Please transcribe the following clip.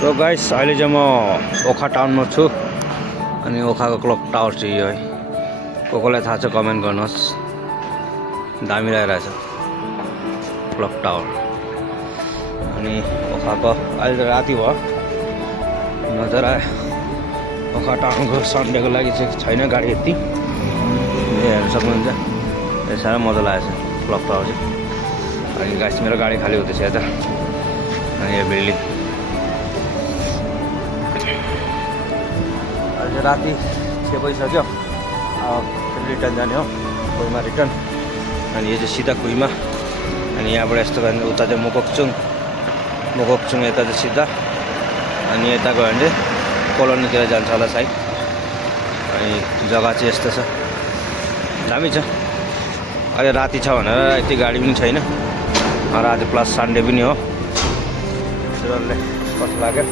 So guys अहिले चाहिँ म ओखा टाउनमा छु अनि ओखाको क्लक टावर चाहिँ यो है। कसलाई थाहा छ कमेन्ट गर्नुहोस्। दामी लागिरहेछ क्लक टावर। अनि ओखाको अहिले त राति भयो नजर आयो। ओखा टाउनको सन्डेको लागि चाहिँ छैन गाडी यति हेर्न सक्नुहुन्छ। साह्रै मजा लागेको छ क्लक टावर चाहिँ। अनि गाइस मेरो गाडी खाली हुँदैछ यता। अनि यो बिल्डिङ अहिले राति 6 बजिसक्यो। अब रिटर्न जाने हो कुइमा रिटर्न। अनि यो चाहिँ सिधा कुइमा। अनि यहाँबाट यस्तो गयो भने उता चाहिँ मोकोक्चुङ यता चाहिँ सिधा। अनि यता गयो भने चाहिँ कोलोनीतिर जान्छ होला सायद। अनि जग्गा चाहिँ यस्तो छ दामी छ। अहिले राति छ भनेर यति गाडी पनि छैन। राति प्लस सन्डे पनि हो। कस्तो लाग्यो